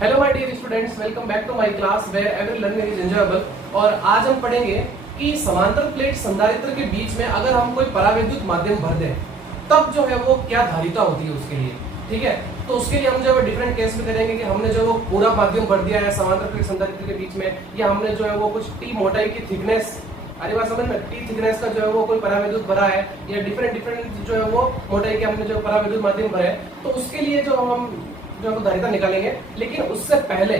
Hello my dear students, welcome back to my class where every learning is enjoyable. और आज हम पढ़ेंगे कि समांतर प्लेट संधारित्र के बीच में अगर हम कोई परावैद्युत माध्यम भर दें तब जो है वो क्या धारिता होती है उसके लिए। ठीक है, तो उसके लिए हम जो है डिफरेंट केस में करेंगे कि हमने जो वो पूरा माध्यम भर दिया है समांतर प्लेट संधारित्र के बीच में, या हमने जो है वो कुछ टी मोटाई की थिकनेस, अरे बात समझ में, टी थिकनेस का जो है वो कोई परावैद्युत भरा है, या डिफरेंट जो है वो मोटाई के हमने जो परावैद्युत माध्यम भरे, तो उसके लिए जो हम जो है धारिता निकालेंगे। लेकिन उससे पहले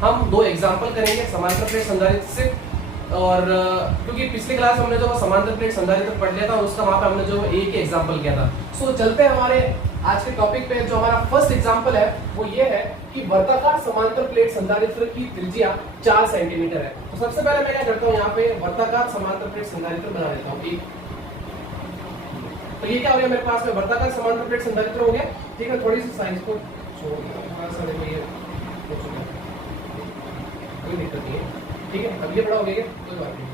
हम दो एग्जांपल करेंगे समांतर प्लेट संधारित्र से। और क्योंकि पिछली क्लास हमने जो समांतर प्लेट संधारित्र पढ़ लिया था, उसका वहां पे हमने जो एक ही एग्जांपल किया था। सो चलते हैं हमारे आज के टॉपिक पे। जो हमारा फर्स्ट एग्जांपल है वो ये है कि वर्ताकार समांतर प्लेट संधारित्र की त्रिज्या 4 सेंटीमीटर है। तो सबसे पहले मैं क्या करता हूँ, यहाँ पे वर्ताकार समांतर प्लेट संधारित्र बना देता हूँ। तो ये क्या हो गया मेरे पास में, वर्ताकार समांतर प्लेट संधारित्र हो गया। ठीक है, थोड़ी सी साइज को थोड़ा सा देखो, ये हो चुका है, कोई दिक्कत नहीं है। ठीक है, अब ये बड़ा हो गया, कोई बात नहीं।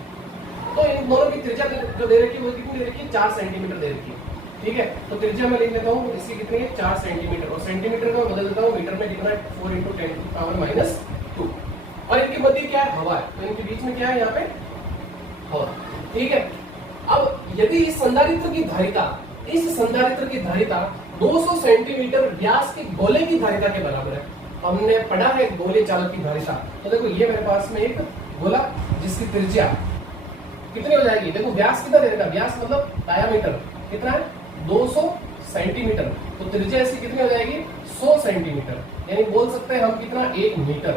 तो इन दोनों की त्रिज्या जो दे रखी है वो कितनी दे रखी है, 4 सेंटीमीटर दे रखी है। ठीक है, तो त्रिज्या मैं लिख लेता हूँ, इसकी कितनी है, 4 सेंटीमीटर। और सेंटीमीटर को बदल देता हूँ मीटर में, कितना है, 4 × 10⁻²। और इनके मध्य क्या है, हवा है, तो इनके बीच में क्या है, यहाँ पे हवा। ठीक है, अब यदि इस संधारित्र की धारिता 200 सेंटीमीटर व्यास के गोले की धारिता के बराबर है। हमने पढ़ा है गोले चालक की धारिता। तो देखो ये मेरे पास में एक गोला जिसकी त्रिज्या कितनी हो जाएगी, देखो व्यास कितना दे देगा, व्यास मतलब डायामीटर कितना है, 200 सेंटीमीटर। तो त्रिज्या इसकी कितनी हो जाएगी, 100 सेंटीमीटर, यानी बोल सकते हैं हम कितना, 1 मीटर।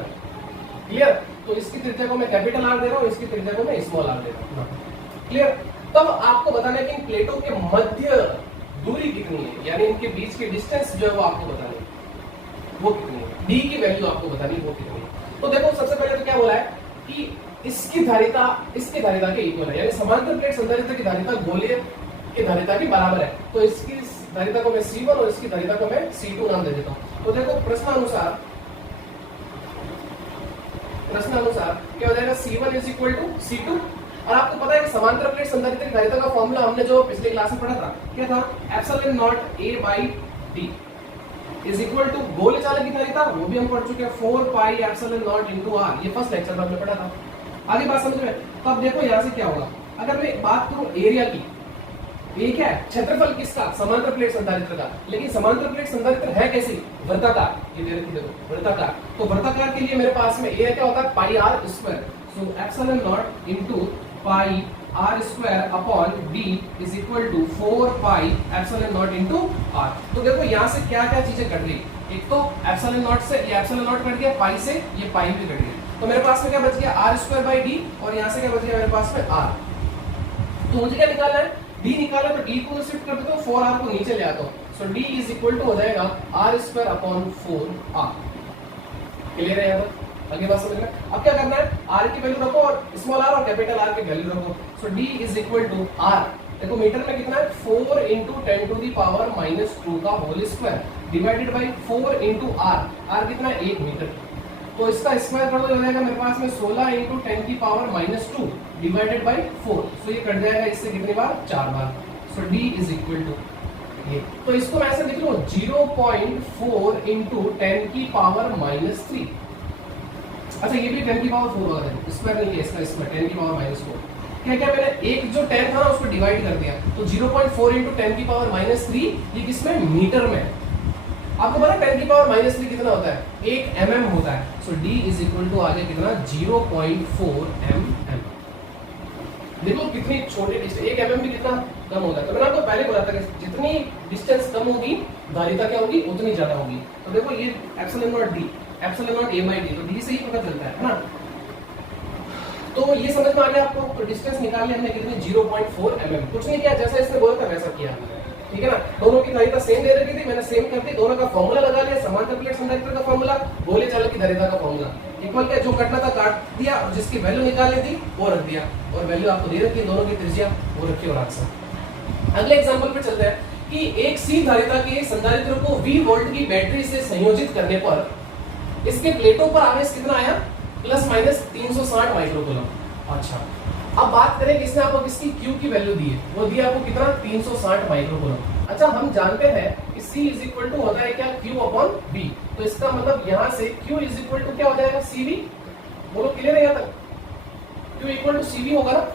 क्लियर। तो इसकी त्रिज्या को मैं कैपिटल आर दे रहा हूँ, इसकी त्रिज्या को मैं स्मॉल आर दे रहा हूँ। क्लियर। तब आपको बताना है कि इन प्लेटों के मध्य दूरी कितनी है, यानी इनके बीच की डिस्टेंस जो है वो आपको बतानी है, वो कितनी है, डी की वैल्यू आपको बतानी है, वो कितनी है। तो देखो सबसे पहले तो क्या बोला है कि इसकी धारिता के इक्वल है, यानी समांतर प्लेट संधारित्र की धारिता गोले की धारिता के बराबर है। तो इसकी धारिता को मैं C1 और इसकी धारिता को मैं C2 नाम दे देता हूं। तो देखो प्रश्नानुसार क्या हो जाएगा, C1 = C2। और आपको पता है कि समांतर प्लेट संधारित्र की धारिता का फॉर्मूला हमने जो पिछले क्लास में पढ़ा था, क्या था, ε0A/d = गोले चालक की धारिता, वो भी हम पढ़ चुके हैं, 4πε0 × r। ये फर्स्ट लेक्चर में हमने पढ़ा था। आगे बात समझ में। तो अब देखो यहां से क्या होगा, अगर मैं बात करूं एरिया की, ये क्या है, क्षेत्रफल किसका, समांतर प्लेट संधारित्र का। लेकिन समांतर प्लेट संधारित्र है कैसी, वर्ताकार। ये देखो वर्ताकार। तो वर्ताकार के लिए मेरे पास में एरिया क्या होता है, πr²। सो ε0 × πr² अपॉन d = 4πε0 × r। तो देखो यहाँ से क्या क्या चीजें कट गई, एक तो ε0 से ये ε0 कट गया, पाई से ये पाई भी कट गया। तो मेरे पास में क्या बच गया, r²/d। और यहाँ से क्या बच गया मेरे पास में r। तो मुझे क्या निकालना है, d निकालना। तो d को शिफ्ट कर देता हूँ, 4r को नीचे ले आता हूँ। सो d = हो जाएगा r²/4r। क्लियर है यहाँ पर, आगे बात समझ में। अब क्या करना है, r की वैल्यू रखो और स्मॉल r और कैपिटल R की वैल्यू रखो। सो d = r, देखो मीटर में कितना है, 4 × 10⁻² का whole square divided by 4 × r। r कितना है, 1 मीटर। तो इसका स्क्वायर कर दो, हो जाएगा मेरे पास में 16 × 10⁻² डिवाइडेड बाय 4। सो ये कट जाएगा इससे कितनी बार, 4 बार। सो d = ये, तो इसको मैं ऐसे लिख लूं 0.4 × 10⁻³ अच्छा ये भी 10⁻4 होगा, स्क्वायर नहीं किया इसका, इसमें 10⁻4। क्या मैंने एक जो 10 था उसको डिवाइड कर दिया, तो 0.4 × 10⁻³ ये किसमें, मीटर में। आपको पता है 10⁻³ कितना होता है, 1 mm होता है। सो d = आगे कितना, 0.4 mm। देखो कितनी छोटी डिस्टेंस, 1 mm भी कितना कम होता है। तो मैंने आपको पहले बोला था कि जितनी डिस्टेंस कम होगी धारिता क्या होगी, उतनी ज्यादा होगी। तो देखो ये ε0A/d, तो d से ही पता चलता है ना। तो ये समझ में आ गया आपको। तो डिस्टेंस निकाल लिया हमने कितनी, 0.4 mm। कुछ नहीं किया, जैसा इसने बोला था वैसा किया। ठीक है ना, दोनों की धारिता सेम दे रखी थी, मैंने सेम कर दी, दोनों का फॉर्मूला लगा लिया, समांतर प्लेट संधारित्र का फॉर्मूला, गोले चालक की धारिता का फॉर्मूला। इक्वल क्या, जो कटना था काट दिया, और जिसकी वैल्यू निकालनी थी वो रख दिया, और वैल्यू आपको दे रखी है, दोनों की त्रिज्या वो रखी और आंसर। अगले एग्जांपल पे चलते हैं कि एक सी धारिता के संधारित्र को V वोल्ट की बैटरी से संयोजित करने पर इसके प्लेटों पर आवेश कितना आया, ±360 माइक्रोकूलम। अच्छा, अब बात करें इसने आपको किसकी Q की वैल्यू दी है, वो दी आपको कितना, 360 माइक्रोकूलम। अच्छा, हम जानते हैं कि C इज इक्वल टू होता है क्या, Q अपॉन V। तो इसका मतलब यहां से Q इज इक्वल टू क्या हो जाएगा, CV। बोलो क्लियर है यहां तक, Q इक्वल टू CV होगा ना,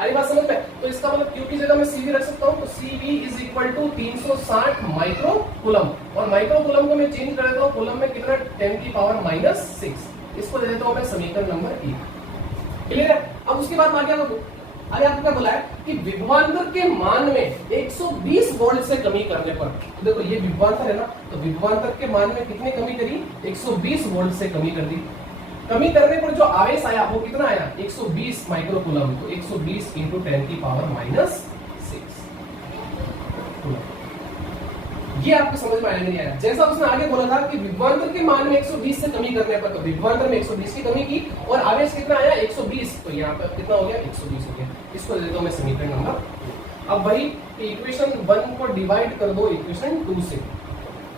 आई बात समझ में। तो इसका मतलब Q की जगह मैं CV रख सकता हूं, तो CV is equal to 360 micro coulomb, और माइक्रो कूलम को मैं चेंज कर देता हूं कूलम में, कितना 10 की पावर माइनस 6। इसको दे देता हूं मैं समीकरण नंबर 1। क्लियर है। अब उसके बाद आगे अरे आपको क्या बोला है कि विभवांतर के मान में 120 वोल्ट से कमी करने पर, तो देखो ये विभवांतर है ना, तो विभवांतर के मान में कितने कमी करी, 120 वोल्ट से कमी कर दी। कमी करने पर जो आवेश आया वो कितना आया, 120 माइक्रो कूलम। तो 120 इंटू 10 की पावर माइनस 6 कूलम। ये आपको समझ में आया नहीं आया। जैसा उसने आगे बोला था कि विभवांतर के मान में 120 से कमी करने पर, तो विभवांतर में 120 की कमी की और आवेश कितना आया 120, तो यहाँ पर कितना हो गया 120 हो गया। इसको दे देता हूं मैं समीकरण नंबर। अब वही इक्वेशन 1 को डिवाइड कर दो इक्वेशन 2 से।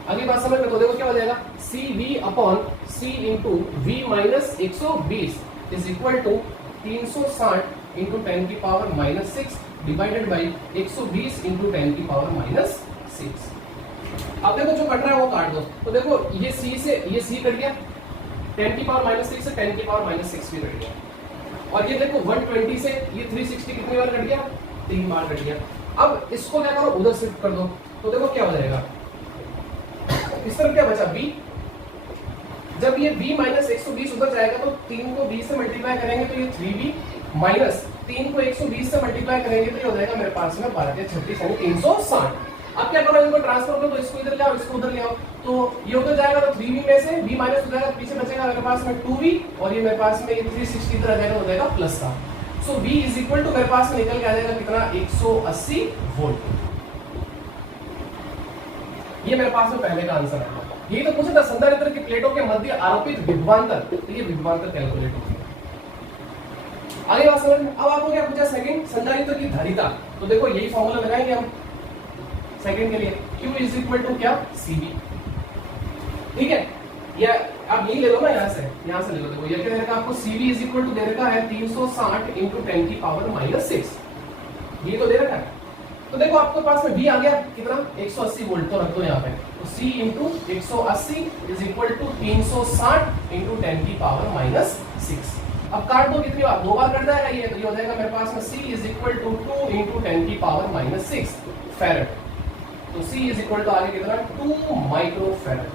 अगली बात समझ में, तो देखो क्या हो जाएगा, CV upon C into V minus 120 is equal to 360 into 10 की power minus 6 divided by 120 into 10 की पावर माइनस 6। अब देखो जो कट रहा है वो काट दो, तो देखो ये C कट गया, 10 की पावर माइनस 6 से 10 की पावर माइनस 6 भी कट गया, और ये देखो 120 से ये 360 कितनी बार कट गया, 3 बार कट गया। अब इसको क्या करो, उधर शिफ्ट कर दो, तो देखो क्या हो जाएगा, इस तरफ क्या बचा B। जब ये B माइनस 120 उधर जाएगा तो 3 को 20 से मल्टीप्लाई करेंगे तो ये 3B माइनस 3 को 120 से मल्टीप्लाई करेंगे तो ये हो जाएगा मेरे पास में 12 के 36 यानी 360। अब क्या करो, इनको ट्रांसफर करो, तो इसको इधर ले आओ, इसको उधर ले आओ, तो ये उधर जाएगा तो 3B में से B माइनस हो जाएगा, पीछे बचेगा मेरे पास में 2B, और ये मेरे पास में ये 360 इधर आ जाएगा, हो जाएगा प्लस का। सो B इज इक्वल टू मेरे पास में निकल के आ जाएगा कितना, 180 वोल्ट। ये मेरे पास में पहले का आंसर है। ये तो पूछा था संधारित्र की प्लेटों के मध्य आरोपित विभवांतर, तो ये विभवांतर कैलकुलेट हो गया। आगे बात समझ में। अब आपको क्या पूछा, सेकंड संधारित्र की धारिता, तो देखो यही फॉर्मूला लगाएंगे हम सेकंड के लिए, Q इज इक्वल टू क्या, CV। ठीक है, या आप यही ले लो ना, यहां से ले लो। देखो ये क्या दे रखा आपको, CV इज इक्वल टू दे रखा है 360 इंटू 10 की पावर माइनस 6, ये तो दे रखा है। तो देखो आपके पास में B आ गया कितना, 180 वोल्ट, तो रख दो यहाँ पे, तो C into 180 is equal to 360 into 10 की पावर माइनस 6। अब काट दो कितनी बार, 2 बार कट जाएगा ये, तो ये हो जाएगा मेरे पास में C is equal to 2 into 10 की पावर माइनस 6 फैरेड। तो C इज इक्वल टू आगे कितना, 2 माइक्रो फैरेड।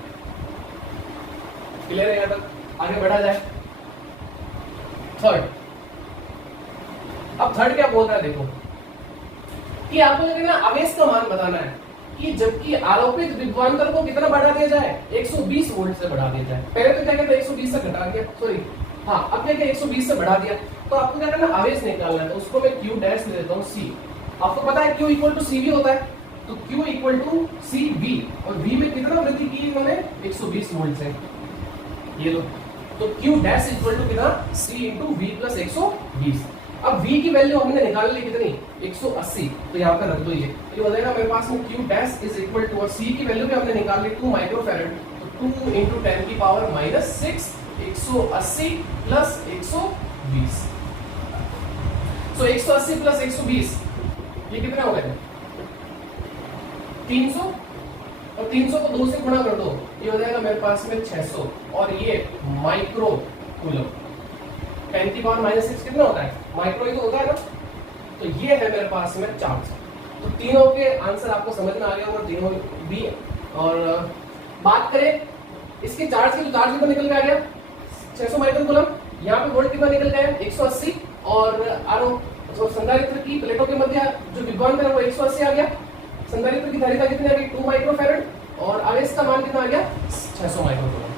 क्लियर है यहाँ तक, आगे बढ़ा जाए। थर्ड, अब थर्ड क्या बोल रहा है, देखो कि आपको जो है ना आवेश का मान बताना है कि जबकि आरोपित विभवांतर को कितना बढ़ा दिया जाए, 120 वोल्ट से बढ़ा दिया जाए। पहले तो क्या कहते 120 से घटा दिया, सॉरी हाँ, अब क्या 120 से बढ़ा दिया, तो आपको क्या करना, आवेश निकालना है, तो उसको मैं Q डैश ले देता हूँ C। आपको पता है Q इक्वल टू CV होता है, तो Q इक्वल टू CV, और V में कितना वृद्धि की इन्होंने, 120 वोल्ट से, ये लो, तो Q डैश इक्वल टू कितना, C इंटू V प्लस 120। अब V की वैल्यू हमने निकाल ली कितनी, 180, तो यहाँ पर रख दो, ये हो जाएगा मेरे पास में Q dash is equal to, और C की वैल्यू भी हमने निकाल ली 2 माइक्रो फैरेड, तो 2 इंटू 10 की पावर माइनस 6, 180 प्लस 120। सो 180 प्लस 120 ये कितना हो गया, 300, और 300 को 2 से गुणा कर दो, ये हो जाएगा मेरे पास में 600, और ये माइक्रो कूलम। 10 की पावर माइनस 6 कितना होता है, माइक्रो ही तो होता है ना, तो ये है मेरे पास में चार्ज। तो तीनों के आंसर आपको समझ में आ गया, और तीनों भी। और बात करें इसके चार्ज की, तो चार्ज कितना निकल के आ गया, 600 माइक्रो कूलम। यहाँ पे वोल्ट कितना निकल गया, 180, और संधारित्र की प्लेटों के मध्य जो विभवांतर है वो 180 आ गया। संधारित्र की धारिता कितनी आ गई, 2 माइक्रो फैरेड, और आवेश का मान कितना आ गया, 600 माइक्रो कूलम।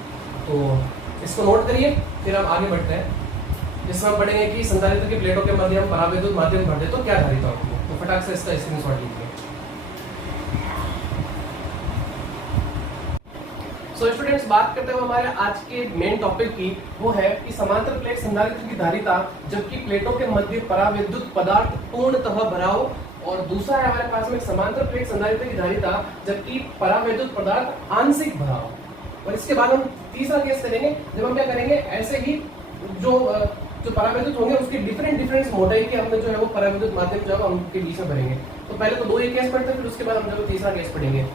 तो इसको नोट करिए, फिर हम आगे बढ़ते हैं, जिसमें हम पढ़ेंगे कि संधारित्र की प्लेटों के मध्य हम परावैद्युत माध्यम भर दे तो क्या धारिता होती है। तो फटाक से इसका स्क्रीनशॉट लीजिए। सो स्टूडेंट्स, बात करते हुए हमारे आज के मेन टॉपिक की, वो है कि समांतर प्लेट संधारित्र की धारिता जबकि प्लेटों के मध्य परावैद्युत पदार्थ पूर्णतः भरा हो, और दूसरा है हमारे पास में समांतर प्लेट संधारित्र की धारिता जबकि परावैद्युत पदार्थ आंशिक भरा हो। और इसके बाद हम तीसरा केस करेंगे, जब हम क्या करेंगे, ऐसे ही जो परावैद्युत होंगे उसकी डिफरेंट मोटाई के हमने जो है वो परावैद्युत माध्यम जो है उनके बीच में भरेंगे। तो पहले तो 2 केस पढ़ते हैं, फिर उसके बाद हम जो तीसरा केस पढ़ेंगे।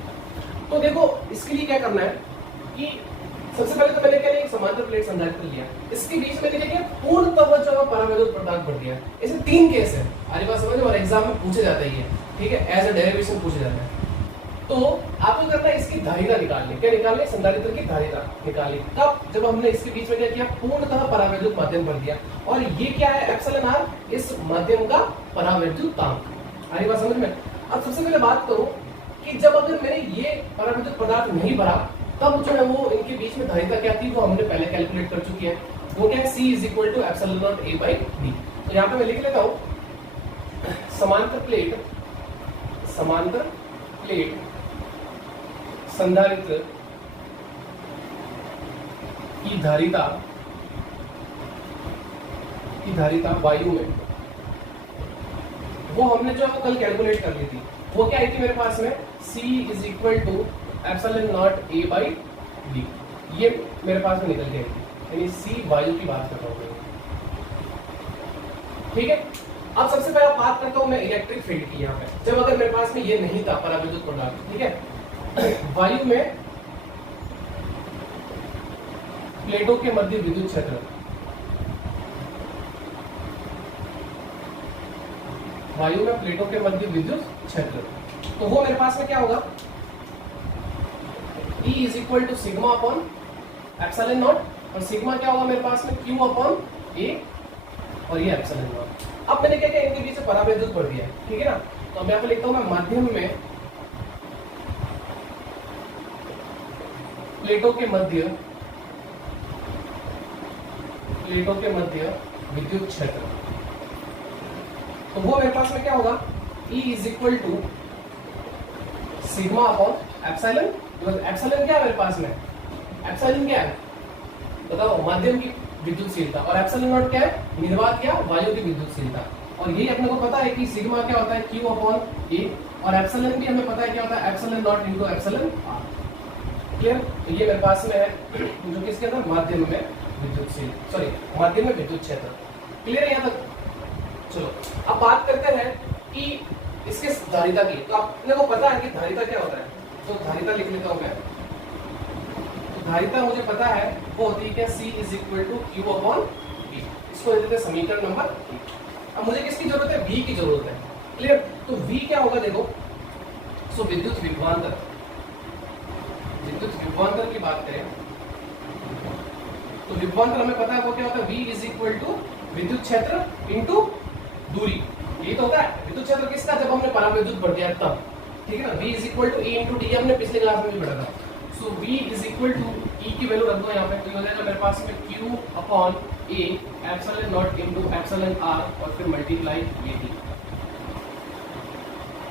तो देखो इसके लिए क्या करना है कि सबसे पहले तो मैंने क्या लिया, एक समांतर प्लेट संधारित्र लिया, इसके बीच में देखिए पूर्णतः जो है परावैद्युत पदार्थ भर दिया। ऐसे 3 केस है, आगे बात समझ, और एग्जाम में पूछे जाता है ये, ठीक है, एज अ डेरिवेशन पूछे जाता है। तो आपको करना है इसकी धारिता निकालनी, क्या निकालनी, संधारित्र की धारिता निकालनी। तब जब हमने इसके बीच में क्या किया, पूर्णतः परावैद्युत माध्यम भर दिया, और ये क्या है, एप्सिलॉन आर, इस माध्यम का परावैद्युतांक। आगे बात समझ में। अब सबसे पहले बात करूं कि जब अगर मैंने ये परावैद्युत पदार्थ नहीं भरा, तब जो है वो इनके बीच में धारिता क्या थी, वो हमने पहले कैलकुलेट कर चुकी है। वो क्या है, C is equal to epsilon naught A by D। तो यहाँ पे मैं लिख लेता हूं, समांतर प्लेट संधारित्र की धारिता वायु में, वो हमने जो है वो कल कैलकुलेट कर ली थी। वो क्या आई थी मेरे पास में, C is equal to epsilon naught A by D। ये मेरे पास में निकल के आई थी, यानी C वायु की बात कर रहा हूं, ठीक है। अब सबसे पहले बात करता हूं मैं इलेक्ट्रिक फील्ड की। यहाँ पे जब अगर मेरे पास में ये नहीं था परावैद्युत पदार्थ, ठीक है, वायु में प्लेटों के मध्य विद्युत क्षेत्र, वायु में प्लेटों के मध्य विद्युत क्षेत्र, तो वो मेरे पास में क्या होगा, E is equal to sigma upon epsilon naught, और सिग्मा क्या होगा मेरे पास में, Q अपॉन A, और ये एप्सिलॉन नॉट। अब मैंने क्या किया, इनके बीच में परावैद्युत कर दिया है, ठीक है ना। तो मैं यहाँ पे लिखता हूं, मैं माध्यम में प्लेटों के मध्य विद्युत क्षेत्र, तो वो मेरे पास में क्या होगा, E is equal to sigma upon epsilon, epsilon क्या है मेरे पास में, एप्सिलॉन क्या है बताओ, माध्यम की विद्युतशीलता, और एप्सिलॉन नॉट क्या है, निर्वात या वायु की विद्युतशीलता। और यही अपने को पता है कि सिग्मा क्या होता है, Q अपॉन A, और एप्सिलॉन भी हमें पता है क्या होता है, epsilon naught into epsilon R। Clear. तो ये मेरे पास में है जो कि इसके अंदर माध्यम में माध्यम में विद्युत क्षेत्र। क्लियर है यहाँ तक। चलो अब बात करते हैं कि इसके धारिता की। तो आपने को पता है कि धारिता क्या होता है, तो धारिता लिख लेता हूं मैं। तो धारिता मुझे पता है वो होती है क्या, C is equal to Q upon B। इसको लिख देते हैं समीकरण नंबर 1। अब मुझे किसकी जरूरत है, V की जरूरत है। क्लियर। तो V क्या होगा देखो, सो विद्युत विभवांतर की बात करें तो विभवांतर हमें पता है वो क्या होता है, V इज इक्वल टू विद्युत क्षेत्र इनटू दूरी। यही तो होता है विद्युत क्षेत्र किसका, जब हमने परावैद्युत भर दिया तब, ठीक है ना। V is equal to E into D, हमने पिछले क्लास में भी पढ़ा था। So V is equal to E की वैल्यू रख दो यहाँ पे, तो ये हो जाएगा मेरे पास में Q upon A epsilon naught into epsilon R, और फिर मल्टीप्लाई V।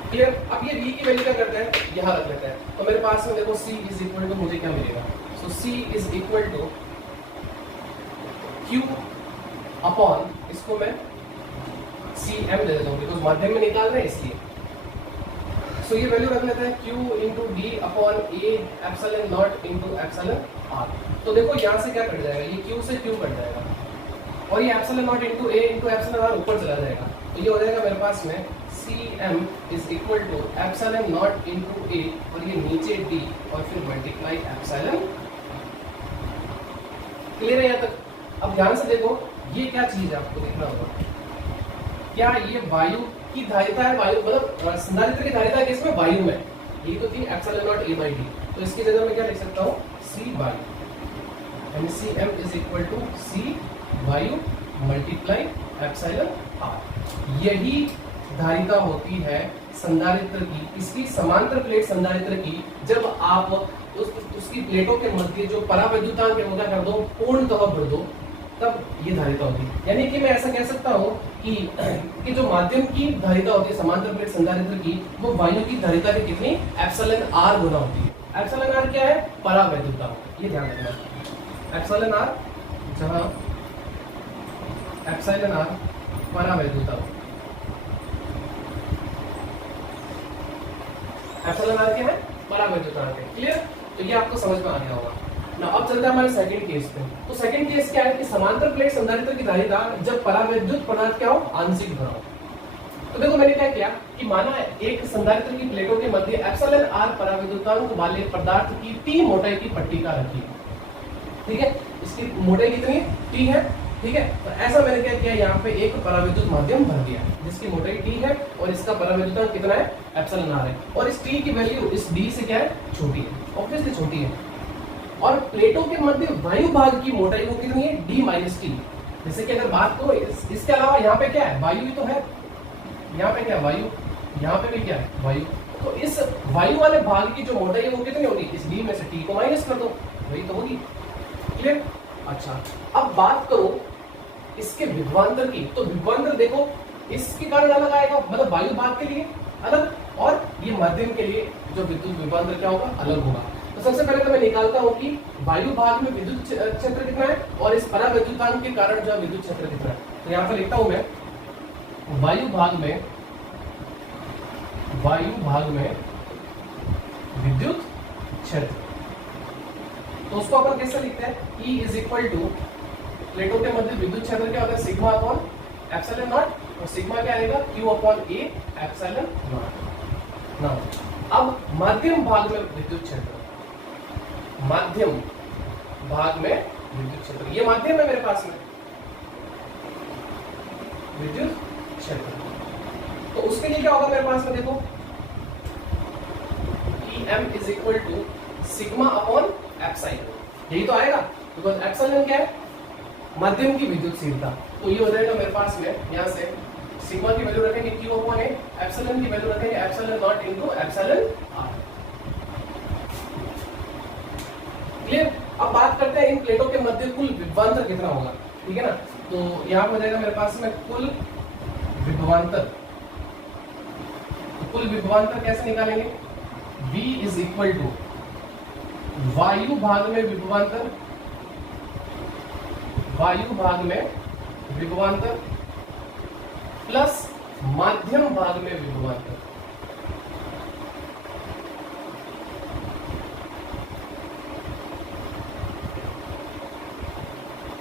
क्लियर। अब ये V की वैल्यू क्या करते हैं, यहाँ रख लेते हैं। तो मेरे पास में देखो C इज इक्वल टू मुझे क्या मिलेगा, so C is equal to Q upon, इसको मैं CM दे देता हूँ बिकॉज माध्यम में निकाल रहे हैं इसलिए। सो ये वैल्यू रख लेते हैं Q into D upon A epsilon naught into epsilon R। तो देखो यहाँ से क्या कट जाएगा, ये Q से Q कट जाएगा, और ये epsilon naught into A into epsilon R ऊपर चला जाएगा। तो ये हो जाएगा मेरे पास में CM is equal to epsilon naught into A, और ये नीचे D, और फिर मल्टीप्लाई एप्सिलॉन। क्लियर है यहाँ तक। अब ध्यान से देखो, ये क्या चीज है आपको देखना होगा, क्या ये वायु की धारिता है, वायु मतलब संधारित्र की धारिता है किसमें, वायु में। ये तो थी epsilon naught A by D, तो इसकी जगह मैं क्या लिख सकता हूँ, C वायु, यानी CM is equal to C वायु मल्टीप्लाई एप्सिलॉन R। यही धारिता होती है संधारित्र की, इसकी समांतर प्लेट संधारित्र की। जब आप उसकी प्लेटों के मध्य जो परावैद्युतांक है वो क्या कर दो, पूर्णतः भर दो, तब ये धारिता होती है। यानी कि मैं ऐसा कह सकता हूँ कि जो माध्यम की धारिता होती है समांतर प्लेट संधारित्र की, वो वायु की धारिता की कितनी, एप्सिलॉन R गुना होती है। एप्सिलॉन R क्या है, परावैद्युतांक, ये ध्यान रखना। एप्सिलॉन R, जहां एप्सिलॉन R परावैद्युतांक, एप्सिलॉन R क्या है, परावैद्युतांक है। क्लियर। तो ये आपको समझ में आ गया होगा ना। अब चलते हैं हमारे सेकंड केस पे। तो सेकंड केस क्या है कि समांतर प्लेट संधारित्र की धारिता जब परावैद्युत पदार्थ क्या हो, आंशिक भरा हो। तो देखो मैंने क्या किया कि माना एक संधारित्र की प्लेटों के मध्य एप्सिलॉन आर पराविद्युतांक वाले पदार्थ की टी मोटाई की पट्टिका रखी, ठीक है, इसकी मोटाई कितनी टी है, ठीक है। तो ऐसा मैंने क्या किया, यहाँ पे एक पराविद्युत माध्यम भर दिया जिसकी मोटाई टी है और इसका पराविद्युतांक कितना है, एप्सिलॉन आर है, और इस टी की वैल्यू इस डी से क्या है, छोटी है, ऑब्वियसली छोटी है। और प्लेटों के मध्य वायु भाग की मोटाई वो कितनी है, डी माइनस टी। जैसे कि अगर बात करो इसके अलावा यहाँ पे क्या है, वायु ही तो है, यहाँ पे क्या है, वायु, यहाँ पे भी क्या है, वायु। तो इस वायु वाले भाग की जो मोटाई है वो कितनी होगी, इस डी में से टी को माइनस कर दो, वही तो होगी, क्लियर। अच्छा, अब बात करो इसके विभवांतर की, तो विभवांतर देखो इसके कारण अलग आएगा, मतलब वायु भाग के लिए अलग, और ये माध्यम के लिए जो विद्युत विभवांतर क्या होगा, अलग होगा। तो सबसे पहले तो मैं निकालता हूं कि वायु भाग में विद्युत क्षेत्र कितना है और इस पराविद्युतांक के कारण जो विद्युत क्षेत्र कितना है। तो यहां पर लिखता हूं मैं वायु भाग में विद्युत क्षेत्र, तो उसको अपन कैसे लिखते हैं, E इज इक्वल टू प्लेटों के मध्य विद्युत क्षेत्र क्या होता है, सिग्मा अपॉन एप्सिलॉन नॉट, और सिग्मा क्या आएगा, Q upon A epsilon not. Now अब माध्यम भाग में विद्युत क्षेत्र, माध्यम भाग में विद्युत क्षेत्र, ये माध्यम है मेरे पास में विद्युत क्षेत्र, तो उसके लिए क्या होगा मेरे पास में, देखो EM is equal to sigma upon epsilon, यही तो आएगा, बिकॉज एप्सिलॉन क्या है, माध्यम की विद्युतशीलता। तो ये हो जाएगा मेरे पास में, यहाँ से सिग्मा की वैल्यू रखेंगे Q अपॉन A, एप्सिलॉन की वैल्यू रखेंगे epsilon naught into epsilon R, clear. अब बात करते हैं इन प्लेटों के मध्य कुल विभवांतर कितना होगा, ठीक है ना। तो यहाँ हो जाएगा मेरे पास में कुल विभवांतर, कुल विभवांतर कैसे निकालेंगे, V इज इक्वल टू वायु भाग में विभवांतर, वायु भाग में विभवांतर प्लस माध्यम भाग में विभवांतर,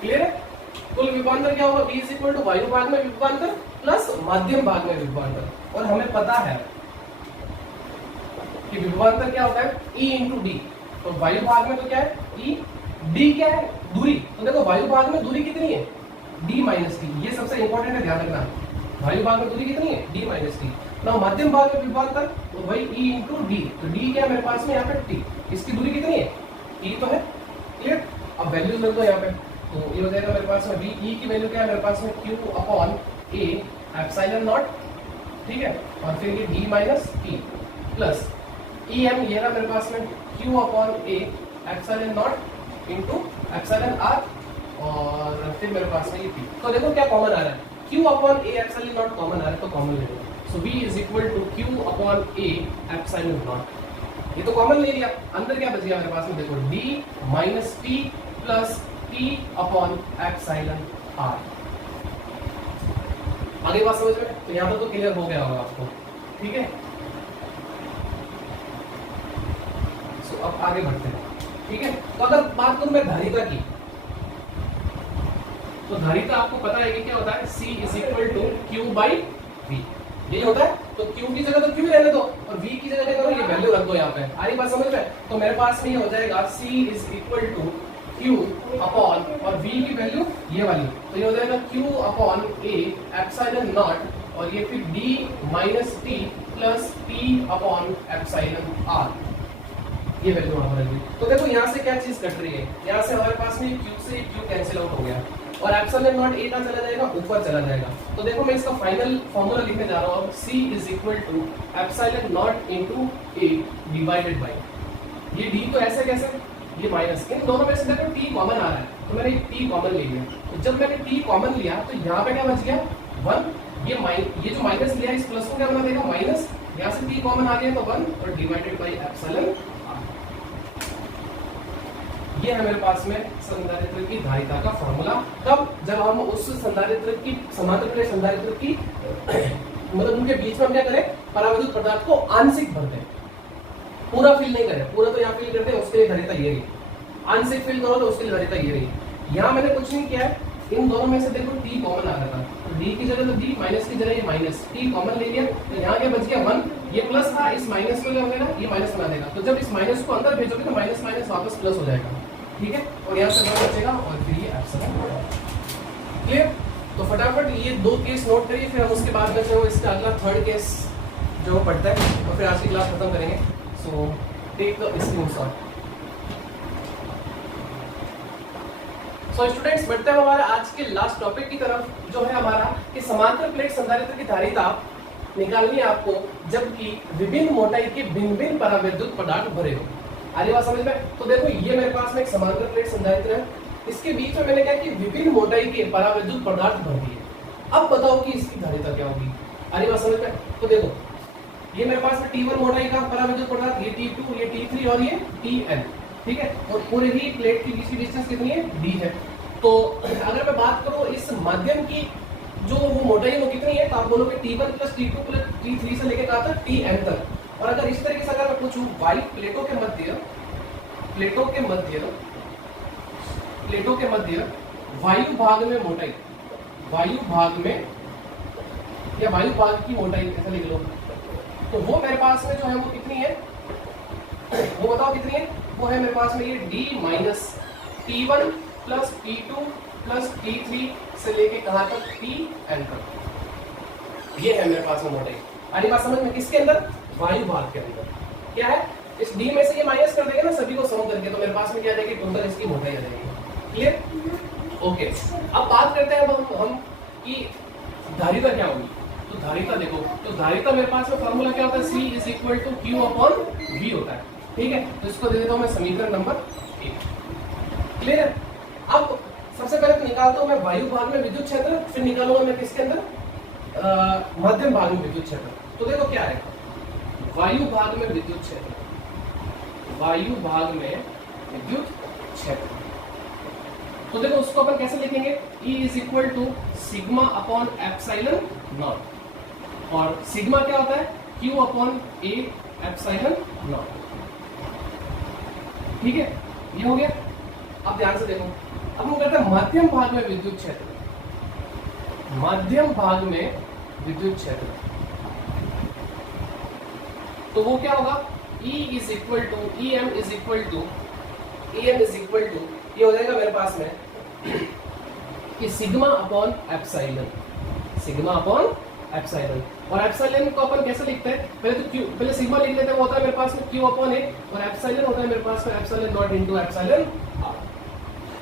क्लियर है। कुल विभवांतर क्या होगा, V इज इक्वल टू वायु भाग में विभवांतर प्लस माध्यम भाग में विभवांतर, और हमें पता है कि विभवांतर क्या होता है, E इंटू डी, तो वायु भाग में तो क्या है E, D क्या है, दूरी, तो देखो वायु भाग में दूरी कितनी है, D माइनस टी, ये सबसे इंपॉर्टेंट है, ध्यान रखना, वायु भाग में दूरी कितनी है, D माइनस टी। ना माध्यम भाग में विभवांतर तो वही E इंटू डी, तो D क्या है मेरे पास में यहाँ पे T, इसकी दूरी कितनी है, T तो है, क्लियर। अब वैल्यूज रख दो यहाँ पे, तो ये हो जाएगा मेरे पास में V, E की वैल्यू क्या है मेरे पास में, Q upon A epsilon naught, ठीक है, और फिर ये D minus T plus EM ये रहा मेरे पास में Q upon A epsilon naught into epsilon R, और फिर मेरे पास में ये P। तो देखो क्या कॉमन आ रहा है, Q upon A epsilon not common आ रहा है, तो कॉमन ले लो, so V is equal to Q upon A epsilon not, ये तो कॉमन ले लिया, अंदर क्या बच गया मेरे पास में, देखो D minus T plus T upon epsilon R। आगे बात समझ में, तो यहाँ पर तो क्लियर हो गया होगा आपको, ठीक है। सो अब आगे बढ़ते हैं, ठीक है। तो अगर बात करूं मैं धारिता की, तो धारिता आपको पता है कि क्या होता है, C is equal to Q by V, यही होता है। तो Q की जगह तो Q रहने दो और V की जगह क्या करो, ये वैल्यू रख दो यहाँ पे, आ रही बात समझ में। तो मेरे पास में ये हो जाएगा C is equal to Q upon, और V की वैल्यू ये वाली, तो ये हो जाएगा Q upon A epsilon naught, और ये फिर D minus T plus P upon epsilon R, ये वैल्यू वहां पर रहेगी। तो देखो यहाँ से क्या चीज कट रही है, यहाँ से हमारे पास में Q से Q कैंसिल आउट हो गया, और एप्सिलॉन नॉट A का चला जाएगा, ऊपर चला जाएगा। तो देखो मैं इसका फाइनल फॉर्मूला लिखने जा रहा हूँ, C is equal to epsilon naught into A divided by, ये D तो ऐसे कैसे, ये माइनस, इन दोनों में से देखो T कॉमन आ रहा है, तो मैंने T कॉमन ले लिया। तो जब मैंने T कॉमन लिया तो यहाँ पे क्या बच गया 1, ये जो माइनस लिया इस प्लस को क्या बना देगा माइनस, यहाँ से T कॉमन आ गया तो 1 और डिवाइडेड बाय एप्सिलॉन। ये है मेरे पास में संधारित्र की धारिता का फॉर्मूला। तब जब हम उस संधारित्र की समांतर प्लेट संधारित्र की मतलब उनके बीच में हम क्या करें, पराविद्युत पदार्थ को आंशिक भर दें, पूरा फिल नहीं करें, पूरा तो यहाँ फिल करते हैं, उसके लिए धारिता ये रही, आंशिक फिल करो तो उसके लिए धारिता ये रही। यहाँ मैंने कुछ नहीं किया है, इन दोनों में से देखो t कॉमन आ रहा था, तो d की जगह तो d, माइनस की जगह ये माइनस, t कॉमन ले लिया, तो यहाँ क्या बच गया 1, ये प्लस था, इस माइनस को क्या हो गया, ये माइनस बना देगा, तो जब इस माइनस को अंदर भेजोगे तो माइनस माइनस वापस प्लस हो जाएगा, ठीक है, और यहाँ से 1 बचेगा और फिर ये एप्सिलॉन। क्लियर? तो फटाफट ये 2 केस नोट करिए, फिर हम उसके बाद में जो इसका अगला थर्ड केस जो पढ़ता है और फिर आज की क्लास खत्म करेंगे। So take the screenshot. So students, बढ़ते हैं हमारे आज के लास्ट टॉपिक की तरफ, जो है हमारा कि समांतर प्लेट संधारित्र की धारिता निकालनी है आपको जबकि विभिन्न मोटाई के भिन्न भिन्न परावैद्युत पदार्थ भरे हो। आगे बात समझ में? तो देखो ये मेरे पास में एक समांतर प्लेट संधारित्र है, इसके बीच में मैंने कहा कि विभिन्न मोटाई के परावैद्युत पदार्थ भर दिए। अब बताओ कि इसकी धारिता क्या होगी। आगे बात समझ में? तो देखो ये मेरे पास में T1 मोटाई का परावैद्युत पदार्थ, ये T2, ये T3 और ये Tn, ठीक है, और पूरे ही प्लेट के बीच की डिस्टेंस कितनी है, d है। तो अगर मैं बात करूं इस माध्यम की जो वो मोटाई है वो कितनी है, तो आप बोलोगे T1 plus T2 plus T3 से लेकर कहां तक, Tn तक। और अगर इस तरीके से अगर मैं पूछूं वायु प्लेटों के मध्य वायु भाग में मोटाई, वायु भाग में या वायु भाग की मोटाई ऐसा लिख लो, तो वो मेरे पास में जो है वो कितनी है, वो बताओ कितनी है, वो है मेरे पास में ये d minus T1 plus T2 plus T3 से लेके कहां तक, Tn तक। ये है मेरे पास में मोटाई। आगे बात समझ में? किसके अंदर, वायु भाग के अंदर। क्या है, इस d में से ये माइनस कर देंगे ना सभी को सम करके, तो मेरे पास में क्या आ जाएगी, टोटल इसकी मोटाई आ जाएगी। क्लियर? ओके, अब बात करते हैं हम कि धारिता क्या होगी। तो धारिता देखो, तो धारिता मेरे पास में फॉर्मूला क्या होता है, C is equal to Q upon V होता है, ठीक है। तो इसको दे देता हूं मैं समीकरण नंबर 1। क्लियर है? अब सबसे पहले तो निकालता हूं मैं वायु भाग में विद्युत क्षेत्र, फिर निकालूंगा मैं किसके अंदर, मध्यम भाग में विद्युत क्षेत्र। तो देखो क्या है, वायु भाग में विद्युत क्षेत्र, वायु भाग में विद्युत क्षेत्र, तो देखो उसको अपन कैसे लिखेंगे, E is equal to sigma upon epsilon naught, और सिग्मा क्या होता है, Q upon A epsilon naught, ठीक है, ये हो गया। अब ध्यान से देखो, अब हम कहते हैं मध्यम भाग में विद्युत क्षेत्र, मध्यम भाग में विद्युत क्षेत्र, तो वो क्या होगा, E is equal to EM is equal to ये हो जाएगा मेरे पास में कि sigma upon epsilon, sigma upon epsilon. और एप्सिलॉन को अपन कैसे लिखते हैं, पहले सिग्मा लिख लेते हैं, वो होता है मेरे पास में Q अपॉन A, और एप्सिलॉन होता है मेरे पास में epsilon naught into epsilon R।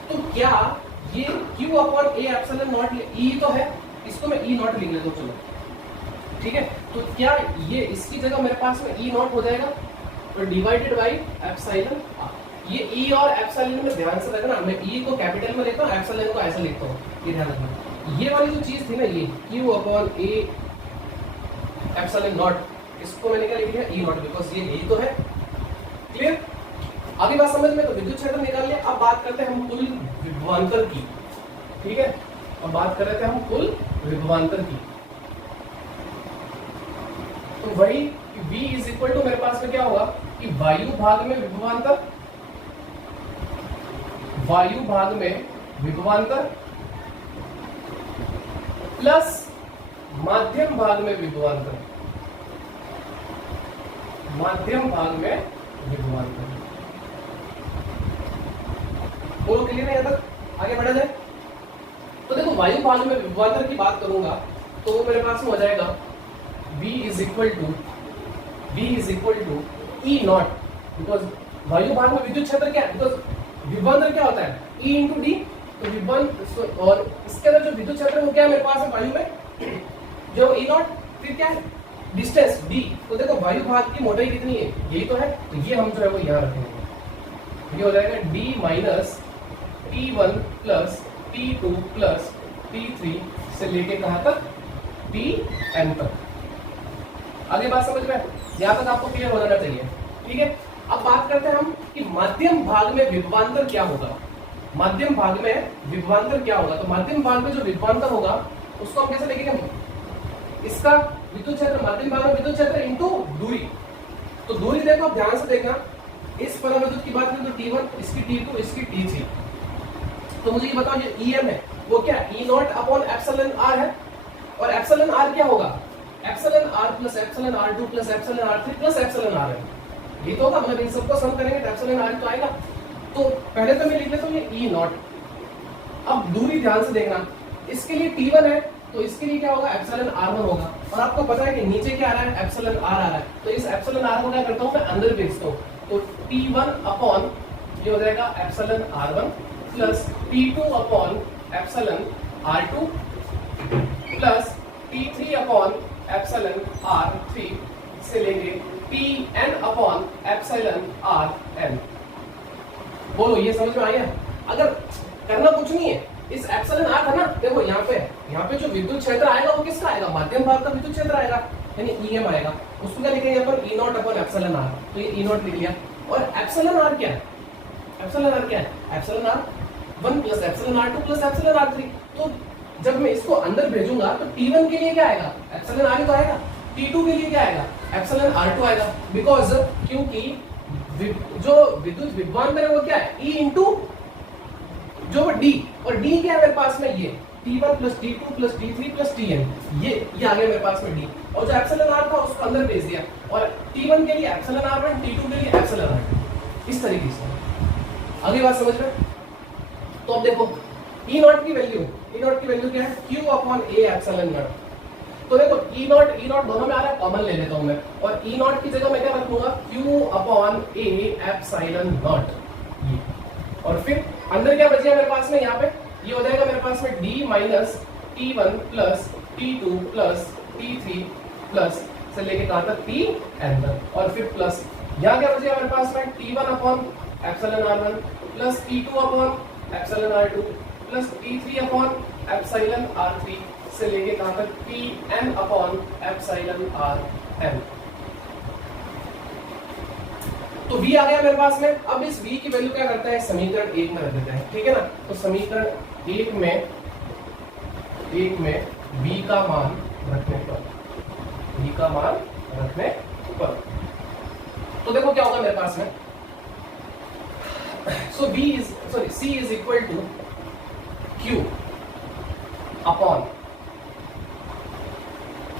तो क्या ये Q upon A epsilon not, E तो है, इसको मैं E नॉट लिख लेता हूं, चलो ठीक है। तो क्या ये इसकी जगह मेरे पास में E नॉट हो जाएगा और डिवाइडेड बाई एप्सिलॉन R। ये E और एप्सिलॉन में ध्यान से रखना, मैं E को कैपिटल में लेता हूँ, एप्सिलॉन को ऐसे लिखता हूँ, ये ध्यान रखना। ये वाली जो चीज थी ना, ये Q upon A epsilon not, इसको मैंने क्या लिख दिया, E नॉट, बिकॉज ये यही तो है। क्लियर? अभी बात समझ में? तो विद्युत क्षेत्र निकाल लिया। अब बात करते हैं हम कुल विभवांतर की, ठीक है, अब बात कर रहे थे हम कुल विभवांतर की। तो वही V इज इक्वल टू मेरे पास में क्या होगा कि वायु भाग में विभवांतर, वायु भाग में विभवांतर प्लस माध्यम भाग में विभवांतर, माध्यम भाग में विभवांतर। बोलो क्लियर है? यहां तक आगे बढ़ा जाए। तो देखो वायु भाग में विभवांतर की बात करूंगा तो वो मेरे पास में हो जाएगा V is equal to E naught, because वायु भाग में विद्युत क्षेत्र क्या है, बिकॉज विभवांतर क्या होता है, E इंटू डी। तो विभवांतर, और इसके अंदर जो विद्युत क्षेत्र है वो क्या है मेरे पास है वायु में, जो E नॉट, फिर क्या है डिस्टेंस D। तो देखो वायु भाग की मोटाई कितनी है, यही तो है, तो ये हम जो है वो यहाँ रखेंगे, ये हो जाएगा D minus T1 plus T2 plus T3 से लेके कहां तक, Tn तक। आगे बात समझ में? यहां तक आपको क्लियर हो जाना चाहिए, ठीक है। अब बात करते हैं हम कि मध्यम भाग में विभवांतर क्या होगा, मध्यम भाग में विभवांतर क्या होगा। तो मध्यम भाग में जो विभवांतर होगा उसको हम कैसे लिखेंगे, इसका विद्युत क्षेत्र, मध्यम भाग में विद्युत क्षेत्र इनटू दूरी। तो दूरी देखो, ध्यान से देखना, इस पराविद्युत की बात करें तो T1, इसकी T2, इसकी T3। तो मुझे ये बताओ, ये EM है, वो क्या E naught upon epsilon R है। और एप्सिलॉन आर क्या होगा, epsilon R plus epsilon R two plus epsilon R three plus epsilon R है, ये तो होगा। मतलब इन सबको सम करेंगे तो एप्सिलॉन आर तो आएगा। तो पहले तो मैं लिख लेता हूँ ये ई नॉट। अब दूरी ध्यान से देखना, इसके लिए T1 है तो इसके लिए क्या होगा, एप्सिलॉन R1 होगा। और आपको पता है कि नीचे क्या आ रहा है, एप्सिलॉन R आ रहा है। तो इस एप्सिलॉन R को क्या करता हूँ मैं अंदर भेजता हूँ। तो T1 अपॉन ये हो जाएगा epsilon R1 plus T2 upon epsilon R2 plus T3 upon epsilon R3 से लेंगे Tn अपॉन एप्सिलॉन Rn। बोलो ये समझ में आया। अगर करना कुछ नहीं है, इस एप्सिलॉन आर था ना, देखो यहाँ पे जो विद्युत क्षेत्र आएगा वो किसका आएगा, माध्यम भाग का विद्युत क्षेत्र आएगा, यानी ईएम आएगा। उसको क्या लिखेंगे अपन, ई नॉट अपॉन एप्सिलॉन आर। तो ये ई नॉट लिख लिया। और एप्सिलॉन आर क्या है, एप्सिलॉन आर क्या है, epsilon R 1 plus epsilon R2 plus epsilon R3। तो जब मैं इसको अंदर भेजूंगा तो T1 के लिए क्या आएगा, एप्सिलॉन आर ही तो आएगा। T2 के लिए क्या आएगा, एप्सिलॉन R2 आएगा। बिकॉज क्योंकि जो विद्युत विभवांतर है वो क्या है, E इंटू जो D, और D क्या है मेरे पास में, ये T1 plus T2 plus T3 plus Tn, ये आ गया मेरे पास में D। और जो एप्सिलॉन R था उसको अंदर भेज दिया। और T1 के लिए एप्सिलॉन R1, T2 के लिए एप्सिलॉन R2, इस तरीके से। अगली बात समझ रहे। तो अब देखो E नॉट की वैल्यू क्या है, Q upon A epsilon not. तो देखो E नॉट दोनों में आ रहा है, कॉमन ले लेता हूं मैं। और E नॉट की जगह मैं क्या रखूंगा, Q upon A epsilon naught. और फिर अंदर क्या बच गया मेरे पास में, यहाँ पे ये हो जाएगा मेरे पास में D minus T1 plus T2 plus T3 plus से लेके कहां तक Tn तक। और फिर प्लस यहाँ क्या बच गया मेरे पास में, T1 upon epsilon R1 plus T2 upon epsilon R2 plus T3 upon epsilon R3 से लेके कहां तक Tn अपॉन एप्सिलॉन Rn। तो V आ गया मेरे पास में। अब इस V की वैल्यू क्या करता है, समीकरण 1 में रख देते हैं, ठीक है ना। तो समीकरण 1 में V का मान रखने पर तो देखो क्या होगा मेरे पास में। So C is equal to Q upon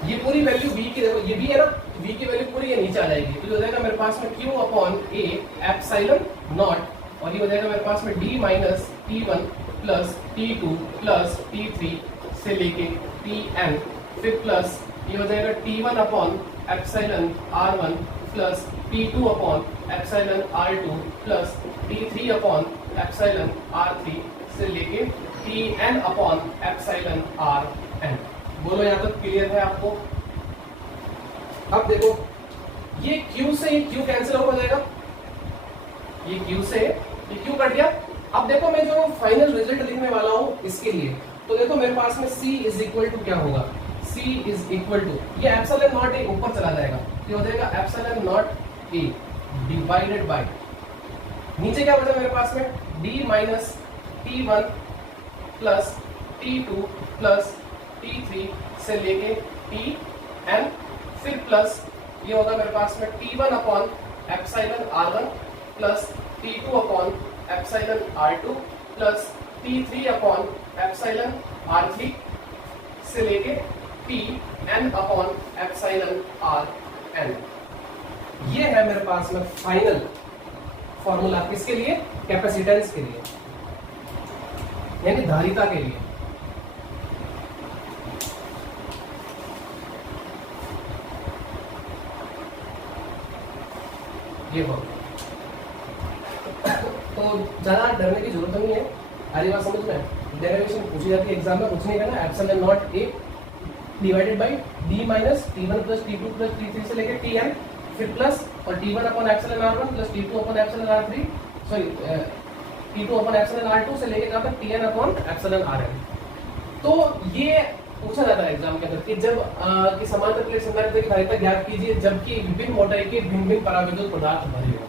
ये पूरी वैल्यू V की, देखो ये V है ना, V की वैल्यू पूरी ये नीचे आ जाएगी। तो हो जाएगा मेरे पास में Q upon A epsilon naught. और ये हो जाएगा मेरे पास में D minus T1 plus T2 plus T3 से लेके Tn, फिर प्लस ये हो जाएगा T1 upon epsilon R1 plus T2 upon epsilon R2 plus T3 upon epsilon R3 से लेके Tn अपॉन एप्सिलॉन Rn। बोलो यहाँ तक क्लियर है आपको। अब देखो ये Q से Q कैंसिल हो जाएगा, ये Q से ये Q कट गया। अब देखो मैं जो फाइनल रिजल्ट लिखने वाला हूँ इसके लिए, तो देखो मेरे पास में C इज इक्वल टू क्या होगा, C इज इक्वल टू ये एप्सिलॉन नॉट A ऊपर चला जाएगा, ये हो जाएगा epsilon naught A divided bye नीचे क्या बचा मेरे पास में D minus T1 plus T2 plus T3 से लेके Tn, फिर प्लस ये होगा मेरे पास में T1 upon epsilon R1 plus T2 upon epsilon R2 plus T3 upon epsilon R3 से लेके Tn अपॉन एप्सिलॉन Rn। ये है मेरे पास में फाइनल फॉर्मूला किसके लिए, कैपेसिटेंस के लिए, यानी धारिता के लिए। ये तो ज्यादा डरने की जरूरत नहीं है, हरी बात समझ में। डेरिवेशन पूछी जाती है एग्जाम में, कुछ नहीं करना, epsilon naught A divided bye D minus T1 plus T2 plus T3 से लेकर Tn, फिर प्लस और T1 upon epsilon R1 plus T2 upon epsilon R3 T2 upon epsilon R2 से लेकर कहां तक Tn अपॉन एप्सिलॉन Rn। तो ये पूछा जाता है एग्जाम के अंदर कि जब कि समांतर प्लेट संधारित्र की धारिता ज्ञात कीजिए जबकि विभिन्न मोटाई के भिन्न पराविद्युत पदार्थ भरे हो,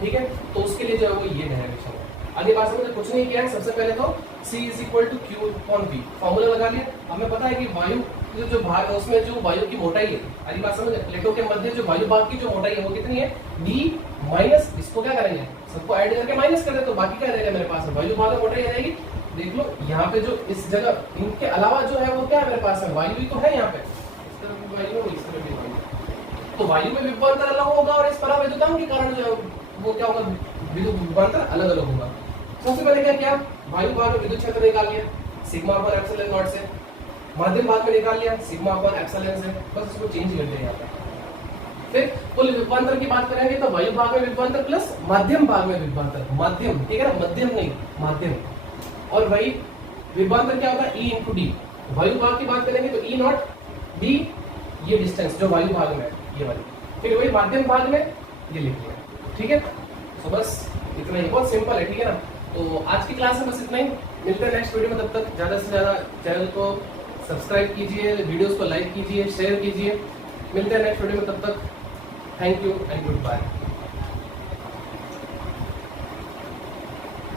ठीक है। तो उसके लिए जो है वो ये डेरिवेशन है। आगे बात समझे, कुछ नहीं किया है। सबसे पहले तो C is equal to Q upon V formula लगा लिया। हमें पता है कि वायु जो भाग है उसमें जो वायु की मोटाई है, आगे बात समझे, प्लेटों के मध्य जो वायु भाग की जो मोटाई है वो कितनी है, D माइनस, इसको क्या करेंगे, सबको ऐड करके माइनस कर दे तो बाकी क्या रहेगा मेरे पास, वायु भाग की मोटाई आ जाएगी देख लो यहाँ पे जो इस जगह इनके अलावा जो है वो क्या है मेरे पास है, वायु ही तो है यहाँ पे, इस तरफ भी वायु इस तरफ भी वायु, तो वायु में विभवांतर अलग होगा और इस परावैद्युतांक के कारण जो वो क्या होगा, विद्युत विभवांतर अलग अलग होगा। सबसे पहले क्या किया, वायु भाग में विद्युत क्षेत्र निकाल लिया सिग्मा पर एप्सिलॉन नॉट से, मध्यम भाग में निकाल लिया सिग्मा पर एप्सिलॉन से, बस इसको चेंज कर दिया यहाँ पे। फिर कुल विभवांतर की बात करेंगे तो वायु भाग में विभवांतर प्लस मध्यम भाग में विभवांतर, मध्यम ठीक है ना, मध्यम नहीं माध्यम, और वही विभवांतर क्या होगा E इंटू डी। वायु भाग की बात करेंगे तो E नॉट डी, ये डिस्टेंस जो वायु भाग में है ये वाली, फिर वही माध्यम भाग में ये लिख लिया, ठीक है। तो बस इतना ही, बहुत सिंपल है, ठीक है ना। तो आज की क्लास में बस इतना ही, मिलते हैं नेक्स्ट वीडियो में, तब तक ज्यादा से ज्यादा चैनल को सब्सक्राइब कीजिए, वीडियोस को लाइक कीजिए, शेयर कीजिए। मिलते हैं नेक्स्ट वीडियो में, तब तक thank you and good bye.